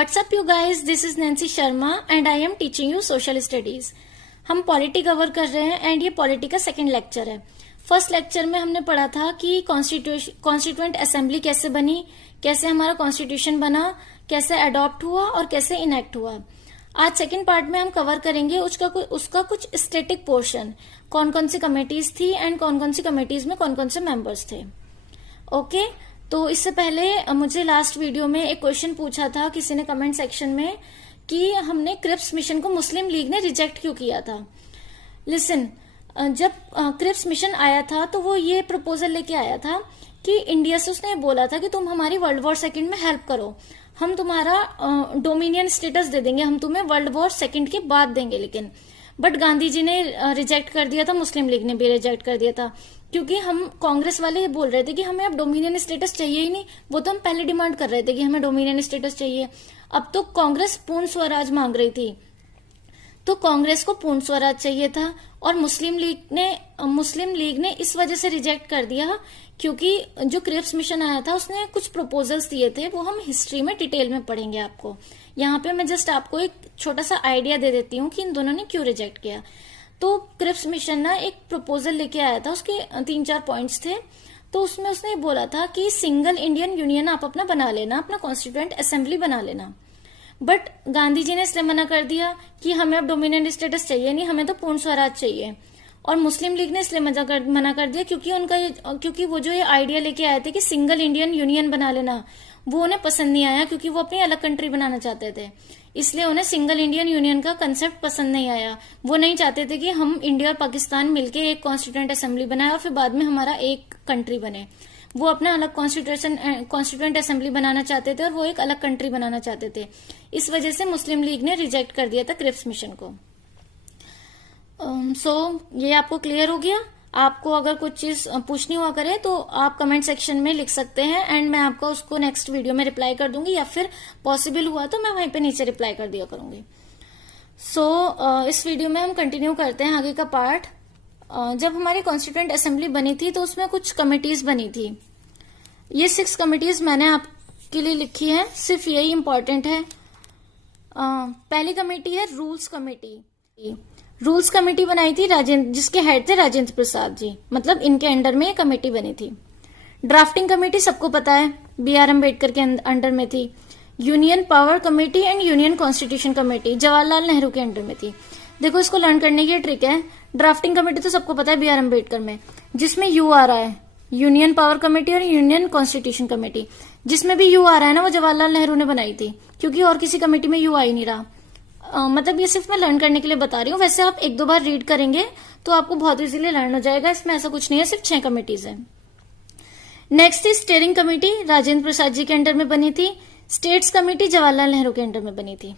What's up you guys, this is Nancy Sharma and I am teaching you social studies। हम polity cover कर रहे हैं and ये polity का second lecture है। फर्स्ट लेक्चर में हमने पढ़ा था कि कॉन्स्टिट्यूएंट असेंबली कैसे बनी, कैसे हमारा कॉन्स्टिट्यूशन बना, कैसे अडॉप्ट हुआ और कैसे इनेक्ट हुआ। आज सेकंड पार्ट में हम कवर करेंगे उसका कुछ स्टैटिक पोर्शन, कौन कौन सी कमेटीज थी एंड कौन कौन सी कमेटीज में कौन कौन से मेंबर्स थे। ओके तो इससे पहले मुझे लास्ट वीडियो में एक क्वेश्चन पूछा था किसी ने कमेंट सेक्शन में कि हमने क्रिप्स मिशन को मुस्लिम लीग ने रिजेक्ट क्यों किया था। लिसन, जब क्रिप्स मिशन आया था तो वो ये प्रपोजल लेके आया था कि इंडिया से उसने बोला था कि तुम हमारी वर्ल्ड वॉर सेकंड में हेल्प करो, हम तुम्हारा डोमिनियन स्टेटस दे देंगे, हम तुम्हें वर्ल्ड वॉर सेकंड के बाद देंगे। लेकिन बट गांधी जी ने रिजेक्ट कर दिया था, मुस्लिम लीग ने भी रिजेक्ट कर दिया था, क्योंकि हम कांग्रेस वाले बोल रहे थे कि हमें अब डोमिनियन स्टेटस चाहिए ही नहीं। वो तो हम पहले डिमांड कर रहे थे कि हमें डोमिनियन स्टेटस चाहिए। अब तो कांग्रेस पूर्ण स्वराज मांग रही थी, तो कांग्रेस को पूर्ण स्वराज चाहिए था और मुस्लिम लीग ने इस वजह से रिजेक्ट कर दिया क्योंकि जो क्रिप्स मिशन आया था उसने कुछ प्रपोजल्स दिए थे, वो हम हिस्ट्री में डिटेल में पढ़ेंगे आपको। यहाँ पे मैं जस्ट आपको एक छोटा सा आइडिया दे देती हूँ कि इन दोनों ने क्यों रिजेक्ट किया। तो क्रिप्स मिशन ना एक प्रपोजल लेके आया था, उसके 3-4 पॉइंट्स थे। तो उसमें उसने बोला था कि सिंगल इंडियन यूनियन आप अपना बना लेना, अपना कॉन्स्टिट्यूएंट असेंबली बना लेना। बट गांधी जी ने इसलिए मना कर दिया कि हमें अब डोमिनेंट स्टेटस चाहिए नहीं, हमें तो पूर्ण स्वराज चाहिए। और मुस्लिम लीग ने इसलिए मना कर दिया क्योंकि वो जो ये आइडिया लेके आए थे कि सिंगल इंडियन यूनियन बना लेना, वो उन्हें पसंद नहीं आया क्योंकि वो अपनी अलग कंट्री बनाना चाहते थे। इसलिए उन्हें सिंगल इंडियन यूनियन का कंसेप्ट पसंद नहीं आया। वो नहीं चाहते थे कि हम इंडिया और पाकिस्तान मिलकर एक कॉन्स्टिट्यूएंट असेंबली बनाए और फिर बाद में हमारा एक कंट्री बने। वो अपना अलग कॉन्स्टिट्यूएंट असेंबली बनाना चाहते थे और वो एक अलग कंट्री बनाना चाहते थे। इस वजह से मुस्लिम लीग ने रिजेक्ट कर दिया था क्रिप्स मिशन को। ये आपको क्लियर हो गया। आपको अगर कुछ चीज पूछनी हुआ करे तो आप कमेंट सेक्शन में लिख सकते हैं एंड मैं आपको उसको नेक्स्ट वीडियो में रिप्लाई कर दूंगी, या फिर पॉसिबल हुआ तो मैं वहीं पे नीचे रिप्लाई कर दिया करूंगी। इस वीडियो में हम कंटिन्यू करते हैं आगे का पार्ट। जब हमारी कॉन्स्टिट्यूएंट असेंबली बनी थी तो उसमें कुछ कमिटीज बनी थी। ये 6 कमिटीज मैंने आपके लिए लिखी है, सिर्फ यही इंपॉर्टेंट है। पहली कमेटी है रूल्स कमेटी। रूल्स कमेटी बनाई थी जिसके हेड थे राजेंद्र प्रसाद जी, मतलब इनके अंडर में ये कमेटी बनी थी। ड्राफ्टिंग कमेटी सबको पता है, BR अम्बेडकर के अंडर में थी। Union power committee and union constitution committee Jawaharlal Nehru के अंडर में थी। देखो, इसको लर्न करने की ट्रिक है। ड्राफ्टिंग कमेटी तो सबको पता है BR अम्बेडकर में, जिसमें यू आ रहा है, यूनियन पावर कमेटी और यूनियन कॉन्स्टिट्यूशन कमेटी। जिसमें भी यू आ रहा है ना, वो जवाहरलाल नेहरू ने बनाई थी, क्योंकि और किसी कमेटी में यू आ ही नहीं रहा। मतलब ये सिर्फ मैं लर्न करने के लिए बता रही हूँ। वैसे आप 1-2 बार रीड करेंगे तो आपको बहुत इजीली लर्न हो जाएगा। इसमें ऐसा कुछ नहीं है, सिर्फ 6 कमेटीज है। नेक्स्ट थी स्टीयरिंग कमेटी, राजेंद्र प्रसाद जी के अंडर में बनी थी। स्टेट्स कमेटी जवाहरलाल नेहरू के अंडर में बनी थी।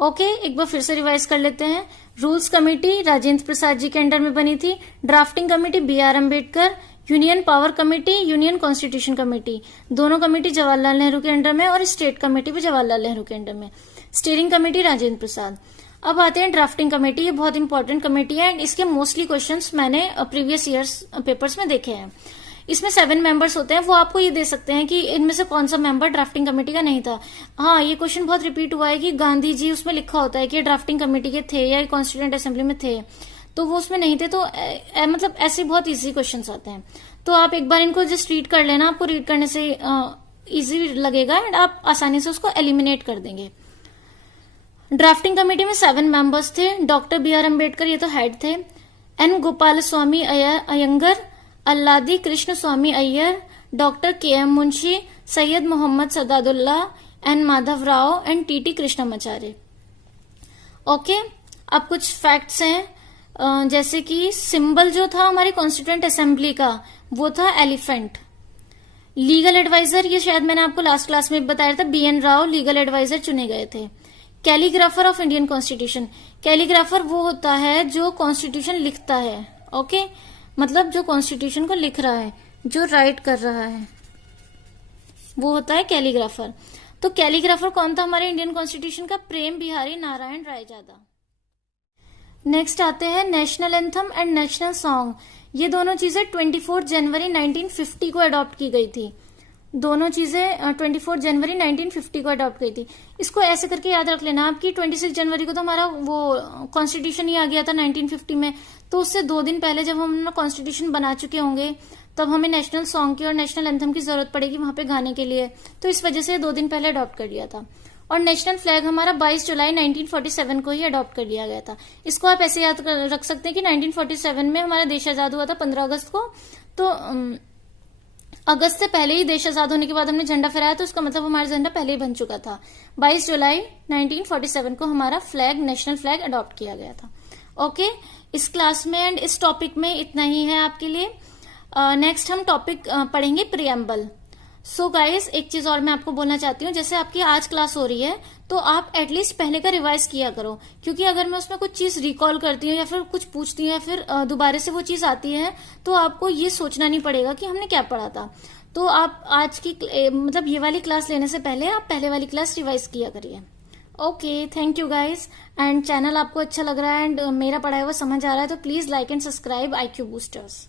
ओके, एक बार फिर से रिवाइज कर लेते हैं। रूल्स कमेटी राजेंद्र प्रसाद जी के अंडर में बनी थी। Drafting committee BR Ambedkar. Union power committee, union constitution committee, दोनों कमेटी जवाहरलाल नेहरू के अंडर में, और स्टेट कमेटी भी जवाहरलाल नेहरू के अंडर में। Steering committee Rajendra Prasad. अब आते हैं ड्राफ्टिंग कमेटी। ये बहुत इंपॉर्टेंट कमेटी है एंड इसके मोस्टली क्वेश्चंस मैंने प्रीवियस ईयर्स पेपर्स में देखे हैं। इसमें 7 मेंबर्स होते हैं। वो आपको ये दे सकते हैं कि इनमें से कौन सा मेंबर ड्राफ्टिंग कमेटी का नहीं था। हाँ, ये क्वेश्चन बहुत रिपीट हुआ है कि गांधी जी उसमें लिखा होता है कि ड्राफ्टिंग कमेटी के थे या कॉन्स्टिट्यूएंट असेंबली में थे, तो वो उसमें नहीं थे। तो मतलब ऐसे बहुत इजी क्वेश्चन आते हैं। तो आप एक बार इनको जस्ट रीड कर लेना, आपको रीड करने से इजी लगेगा एंड आप आसानी से उसको एलिमिनेट कर देंगे। ड्राफ्टिंग कमेटी में 7 मेंबर्स थे। डॉक्टर BR अम्बेडकर, ये तो हेड थे। N Gopalaswami Ayyangar, Alladi Krishnaswami Ayyar, doctor KM Munshi, Syed Mohammad Saadulla, N Madhava Rao and TT Krishnamachari. Okay, अब कुछ फैक्ट्स हैं, जैसे कि सिंबल जो था हमारी कॉन्स्टिट्यूएंट असेंबली का वो था एलिफेंट। लीगल एडवाइजर, ये शायद मैंने आपको लास्ट क्लास में बताया था, BN राव लीगल एडवाइजर चुने गए थे। Calligrapher of Indian constitution, calligrapher वो होता है जो कॉन्स्टिट्यूशन लिखता है। ओके, मतलब जो कॉन्स्टिट्यूशन को लिख रहा है, जो राइट कर रहा है, वो होता है कैलीग्राफर। तो कैलीग्राफर कौन था हमारे इंडियन कॉन्स्टिट्यूशन का? प्रेम बिहारी नारायण रायजादा। नेक्स्ट आते हैं national anthem and national song. ये दोनों चीजें 24 जनवरी 1950 को अडॉप्ट की गई थी। दोनों चीजें 24 जनवरी 1950 को अडॉप्ट की थी। इसको ऐसे करके याद रख लेना आपकी 26 जनवरी को तो हमारा वो कॉन्स्टिट्यूशन ही आ गया था 1950 में, तो उससे 2 दिन पहले जब हम अपना कॉन्स्टिट्यूशन बना चुके होंगे तब हमें नेशनल सॉन्ग की और नेशनल एंथम की जरूरत पड़ेगी वहां पे गाने के लिए, तो इस वजह से 2 दिन पहले अडॉप्ट कर लिया था। और नेशनल फ्लैग हमारा 22 जुलाई 1947 को ही अडॉप्ट कर लिया गया था। इसको आप ऐसे याद रख सकते हैं कि 1947 में हमारा देश आजाद हुआ था 15 अगस्त को, तो अगस्त से पहले ही देश आजाद होने के बाद हमने झंडा फहराया, तो उसका मतलब हमारा झंडा पहले ही बन चुका था। 22 जुलाई 1947 को हमारा फ्लैग, नेशनल फ्लैग अडॉप्ट किया गया था। ओके, इस क्लास में एंड इस टॉपिक में इतना ही है आपके लिए। नेक्स्ट हम टॉपिक पढ़ेंगे प्रियम्बल। सो गाइस, एक चीज और मैं आपको बोलना चाहती हूँ, जैसे आपकी आज क्लास हो रही है तो आप एटलीस्ट पहले का रिवाइज किया करो, क्योंकि अगर मैं उसमें कुछ चीज रिकॉल करती हूँ या फिर कुछ पूछती हूँ या फिर दोबारा से वो चीज आती है तो आपको ये सोचना नहीं पड़ेगा कि हमने क्या पढ़ा था। तो आप आज की मतलब ये वाली क्लास लेने से पहले आप पहले वाली क्लास रिवाइज किया करिए। Okay, thank you guys. And channel आपको अच्छा लग रहा है एंड मेरा पढ़ाया हुआ समझ आ रहा है तो please like and subscribe IQ boosters.